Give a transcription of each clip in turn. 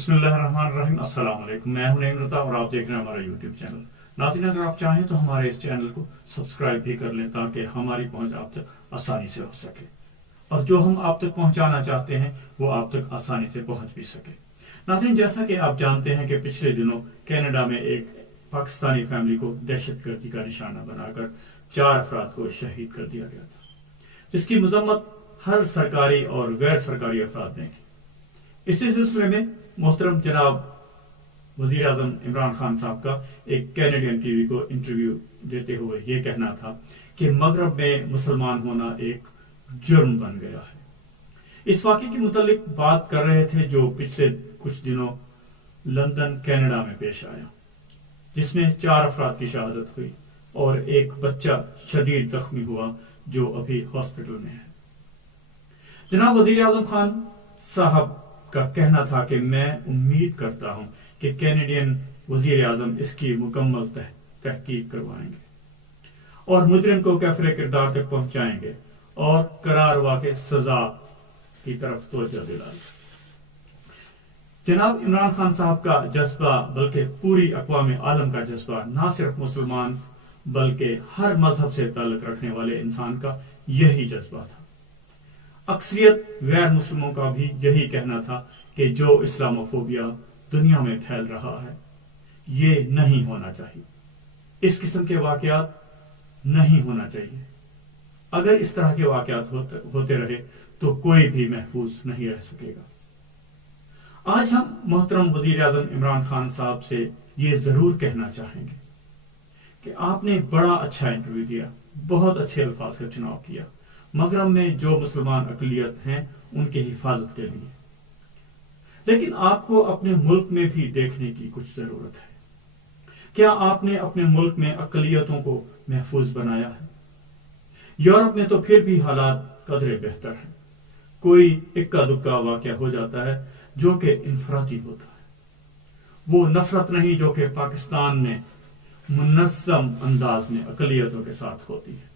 बिस्मिल्लाहिर्रहमानिर्रहीम। अस्सलाम वालेकुम। मैं हूं नईम रता और आप देख रहे हैं हमारा यूट्यूब चैनल। नाज़रीन, अगर आप चाहें तो हमारे इस चैनल को सब्सक्राइब भी कर लें ताकि हमारी पहुंच आप तक आसानी से हो सके और जो हम आप तक पहुंचाना चाहते हैं वो आप तक आसानी से पहुंच भी सके। नाज़रीन, जैसा कि आप जानते हैं कि पिछले दिनों कनाडा में एक पाकिस्तानी फैमिली को दहशतगर्दी का निशाना बनाकर 4 अफराद को शहीद कर दिया गया था, जिसकी मजम्मत हर सरकारी और गैर सरकारी अफराद ने की। इसी सिलसिले में मोहतरम जनाब वजीर आजम इमरान खान साहब का एक कैनेडियन टीवी को इंटरव्यू देते हुए ये कहना था कि मगरब में मुसलमान होना एक जुर्म बन गया है। इस वाक़े के मुतालिक बात कर रहे थे जो पिछले कुछ दिनों लंदन कनाडा में पेश आया, जिसमें 4 अफराद की शहादत हुई और एक बच्चा शदीद जख्मी हुआ जो अभी हॉस्पिटल में है। जनाब वजीर आजम खान साहब का कहना था कि मैं उम्मीद करता हूं कि कैनेडियन वजीर आजम इसकी मुकम्मल तहकीक करवाएंगे और मुजरिम को कैफरे किरदार तक पहुंचाएंगे और करार वाक़े सजा की तरफ तवज्जो दिलाएंगे। जनाब इमरान खान साहब का जज्बा बल्कि पूरी अक़वाम आलम का जज्बा, ना सिर्फ मुसलमान बल्कि हर मजहब से ताल्लुक रखने वाले इंसान का यही जज्बा था। अक्सरियत गैर मुस्लिमों का भी यही कहना था कि जो इस्लामोफोबिया दुनिया में फैल रहा है ये नहीं होना चाहिए, इस किस्म के वाकयात नहीं होना चाहिए। अगर इस तरह के वाकयात होते रहे तो कोई भी महफूज नहीं रह सकेगा। आज हम मोहतरम वजीर आजम इमरान खान साहब से ये जरूर कहना चाहेंगे कि आपने बड़ा अच्छा इंटरव्यू दिया, बहुत अच्छे अल्फाज का चुनाव किया मगरब में जो मुसलमान अकलियत हैं उनकी हिफाजत के लिए, लेकिन आपको अपने मुल्क में भी देखने की कुछ जरूरत है। क्या आपने अपने मुल्क में अकलियतों को महफूज बनाया है? यूरोप में तो फिर भी हालात कदरे बेहतर हैं। कोई इक्का दुक्का वाकया हो जाता है जो कि इनफरादी होता है, वो नफरत नहीं जो कि पाकिस्तान में मुनज़्ज़म अंदाज में अकलियतों के साथ होती है।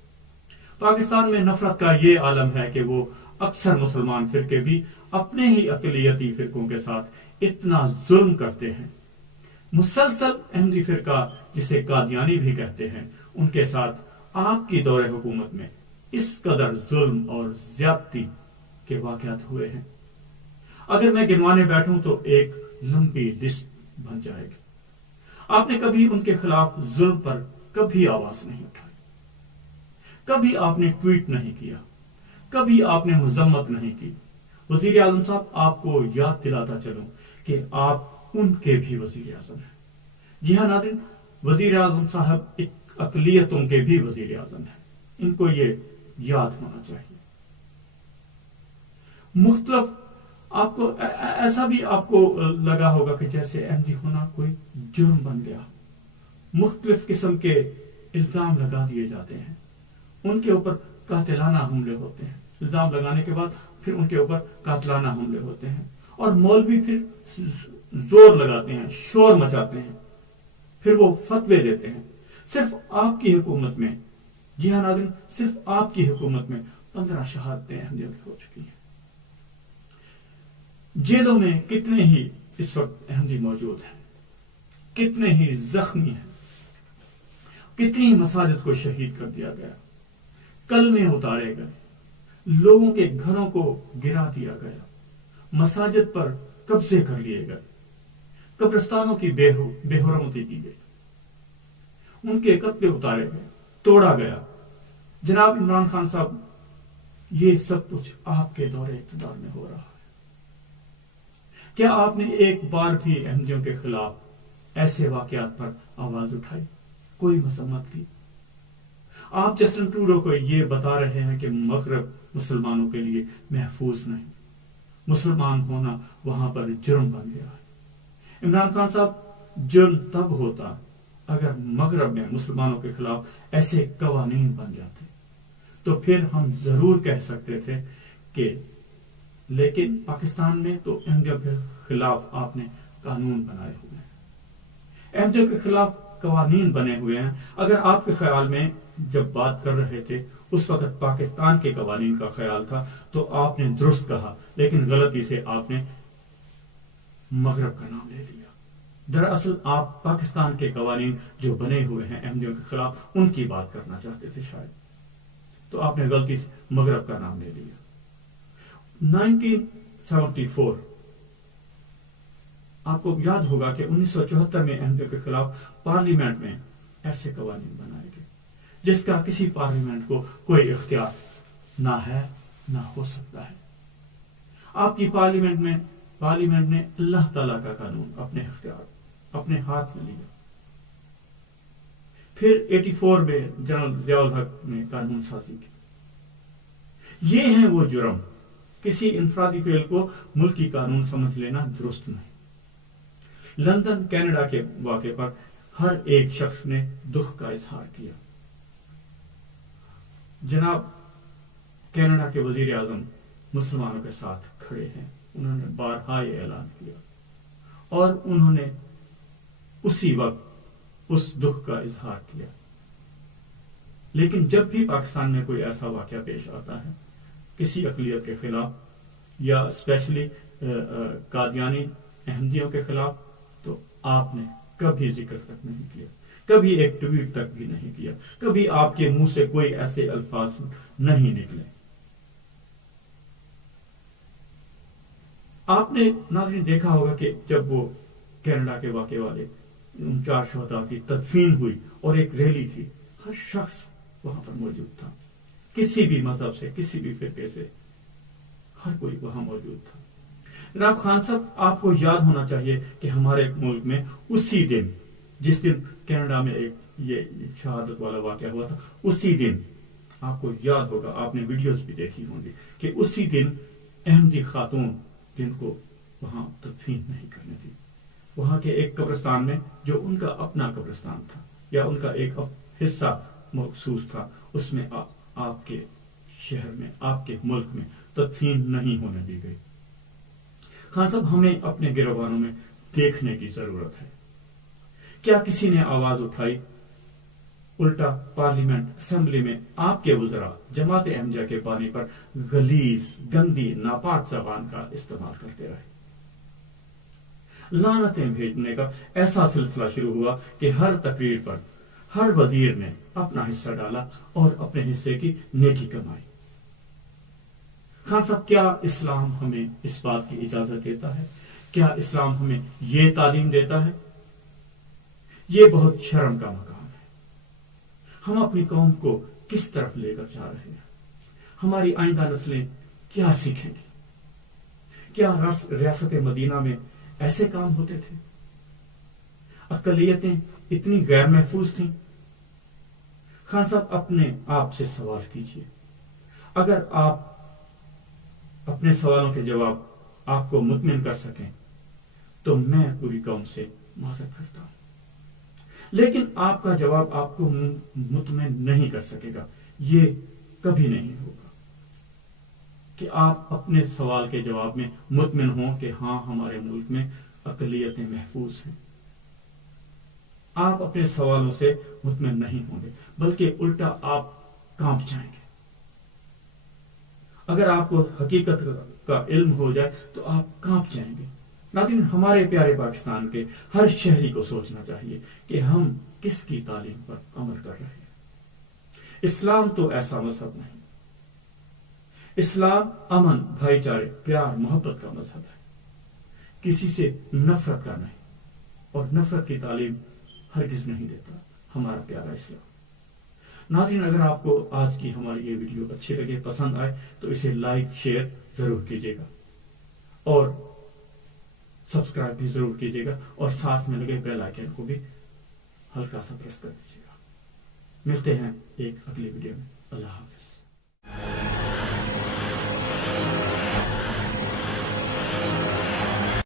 पाकिस्तान में नफरत का ये आलम है कि वो अक्सर मुसलमान फिरके भी अपने ही अकलियती फिरकों के साथ इतना जुल्म करते हैं। मुसलसल अहमदी फिरका जिसे कादियानी भी कहते हैं, उनके साथ आपकी दौरे हुकूमत में इस कदर जुल्म और ज्यादती के वाकयात हुए हैं, अगर मैं गिनवाने बैठूं तो एक लंबी लिस्ट बन जाएगी। आपने कभी उनके खिलाफ जुल्म पर कभी आवाज नहीं उठाई, कभी आपने ट्वीट नहीं किया, कभी आपने मजम्मत नहीं की। वजीर आजम साहब, आपको याद दिलाता चलूं कि आप उनके भी वजीर आजम हैं। जी हाँ नाज़रीन, वजीर आजम साहब एक अकलियतों के भी वजीर आजम हैं, इनको ये याद होना चाहिए। मुख्तलिफ आपको ऐसा भी आपको लगा होगा कि जैसे अहमदी होना कोई जुर्म बन गया। मुख्तलिफ किस्म के इल्जाम लगा दिए जाते हैं, उनके ऊपर कातिलाना हमले होते हैं, इल्जाम लगाने के बाद फिर उनके ऊपर कातिलाना हमले होते हैं और मौलवी फिर जोर लगाते हैं, शोर मचाते हैं, फिर वो फतवे देते हैं। सिर्फ आपकी हुकूमत में, जी हाँ नाज़रीन, सिर्फ आपकी हुकूमत में 15 शहादतें अहमदियों की हो चुकी हैं। जेलों में कितने ही इस वक्त अहमदी मौजूद हैं, कितने ही जख्मी हैं, कितनी मसाजिद को शहीद कर दिया गया, कलमे उतारे गए, लोगों के घरों को गिरा दिया गया, मसाजिद पर कब्जे कर लिए गए, कब्रिस्तानों की बेहुरमती की गई, उनके कत्ले उतारे गए, तोड़ा गया। जनाब इमरान खान साहब, ये सब कुछ आपके दौरे इक़्तिदार में हो रहा है। क्या आपने एक बार भी अहमदियों के खिलाफ ऐसे वाकयात पर आवाज उठाई, कोई मसम्मत की? आप जस्टिन ट्रूडो को ये बता रहे हैं कि मगरब मुसलमानों के लिए महफूज नहीं, मुसलमान होना वहां पर जुर्म बन गया है। इमरान खान साहब, जुर्म तब होता अगर मगरब में मुसलमानों के खिलाफ ऐसे कवानीन बन जाते, तो फिर हम जरूर कह सकते थे कि लेकिन पाकिस्तान में तो अहमदियों के खिलाफ आपने कानून बनाए हुए हैं, अहमदियों के खिलाफ कवानीन बने हुए हैं। अगर आपके ख्याल में जब बात कर रहे थे उस वक्त पाकिस्तान के कवानीन का ख्याल था तो आपने दुरुस्त कहा, लेकिन गलती से आपने مغرب کا نام لے لیا۔ دراصل آپ پاکستان کے قوانین جو بنے ہوئے ہیں احمدیوں کے خلاف ان کی بات کرنا چاہتے تھے شاید، تو آپ نے غلطی سے مغرب کا نام لے لیا۔ 1974 آپ کو یاد ہوگا کہ 1974 میں احمدیوں کے خلاف پارلیمنٹ میں ایسے قوانین بنائے گئے جس کا کسی پارلیمنٹ کو کوئی اختیار نہ ہے نہ ہو سکتا ہے۔ آپ کی پارلیمنٹ نے اللہ تعالیٰ کا قانون اپنے ہاتھ میں لیا۔ پھر 84 میں جنرل ضیاء الحق نے قانون سازی کی۔ یہ ہیں وہ جرم، کسی انفرادی فعل کو ملکی قانون سمجھ لینا درست نہیں۔ لندن کینیڈا کے واقعے پر ہر ایک شخص نے دکھ کا اظہار کیا۔ جناب کینیڈا کے وزیر اعظم مسلمانوں کے ساتھ کھڑے ہیں، انہوں نے بارہا یہ اعلان کیا اور انہوں نے اسی وقت اس دکھ کا اظہار کیا۔ لیکن جب بھی پاکستان میں کوئی ایسا واقعہ پیش آتا ہے کسی اقلیت کے خلاف یا اسپیشلی قادیانی احمدیوں کے خلاف، تو آپ نے کبھی ذکر تک نہیں کیا، کبھی ایک ٹویٹ تک بھی نہیں کیا، کبھی آپ کے منہ سے کوئی ایسے الفاظ نہیں نکلے۔ آپ نے ناظرین دیکھا ہوگا کہ جب وہ کینیڈا کے واقعے والے 4 شہداء کی تدفین ہوئی اور ایک ریلی تھی، ہر شخص وہاں پر موجود تھا، کسی بھی مذہب سے، کسی بھی فرقے سے، ہر کوئی وہاں موجود تھا۔ جناب خان صاحب، آپ کو یاد ہونا چاہیے کہ ہمارے ملک میں اسی دن، جس دن کینیڈا میں ایک یہ شہادت والا واقعہ ہوا تھا، اسی دن آپ کو یاد ہوگا، آپ نے ویڈیوز بھی دیکھی ہوں گی کہ اسی دن احمدی خاتون جن کو وہاں تدفین نہیں کرنی تھی، وہاں کے ایک قبرستان میں جو ان کا اپنا قبرستان تھا یا ان کا ایک حصہ مخصوص تھا، اس میں آپ کے شہر میں، آپ کے ملک میں تدفین نہیں ہونے دی گئی۔ خان صاحب، ہمیں اپنے گروہانوں میں دیکھنے کی ضرورت ہے۔ کیا کسی نے آواز اٹھائی؟ الٹا پارلیمنٹ اسمبلی میں آپ کے وزراء جماعت احمدیہ کے بانی پر غلیظ، گندی، ناپاک زبان کا استعمال کرتے رہے۔ لعنتیں بھیجنے کا ایسا سلسلہ شروع ہوا کہ ہر تقریر پر ہر وزیر نے اپنا حصہ ڈالا اور اپنے حصے کی نیکی کمائی۔ خان صاحب، کیا اسلام ہمیں اس بات کی اجازت دیتا ہے؟ کیا اسلام ہمیں یہ تعلیم دیتا ہے؟ یہ بہت شرم کا مقام ہے۔ ہم اپنی قوم کو کس طرف لے کر جا رہے ہیں؟ ہماری آئندہ نسلیں کیا سیکھیں گی؟ کیا ریاست مدینہ میں ایسے کام ہوتے تھے؟ اقلیتیں اتنی غیر محفوظ تھیں؟ خان صاحب، اپنے آپ سے سوال کیجئے۔ اگر آپ اپنے سوالوں کے جواب آپ کو مطمئن کر سکیں تو میں پوری قوم سے معذرت کرتا ہوں، لیکن آپ کا جواب آپ کو مطمئن نہیں کر سکے گا۔ یہ کبھی نہیں ہوگا کہ آپ اپنے سوال کے جواب میں مطمئن ہوں کہ ہاں، ہمارے ملک میں اقلیتیں محفوظ ہیں۔ آپ اپنے سوالوں سے مطمئن نہیں ہوں گے، بلکہ الٹا آپ کانپ جائیں گے۔ اگر آپ کو حقیقت کا علم ہو جائے تو آپ کانپ جائیں گے۔ ناظرین، ہمارے پیارے پاکستان کے ہر شہری کو سوچنا چاہیے کہ ہم کس کی تعلیم پر عمل کر رہے ہیں۔ اسلام تو ایسا مذہب نہیں۔ اسلام امن، بھائی چارے، پیار، محبت کا مذہب ہے، کسی سے نفرت کا نہیں، اور نفرت کی تعلیم ہرگز نہیں دیتا ہمارا پیارا اسلام۔ ناظرین، اگر آپ کو آج کی ہماری یہ ویڈیو اچھی لگے، پسند آئے، تو اسے لائک شیئر ضرور کیجیے گا اور سبسکرائب بھی ضرور کیجیے گا، اور ساتھ میں لگے بیل آئیکن کو بھی ہلکا سا پریس کر دیجیے گا۔ ملتے ہیں ایک اگلی ویڈیو میں۔ اللہ حافظ۔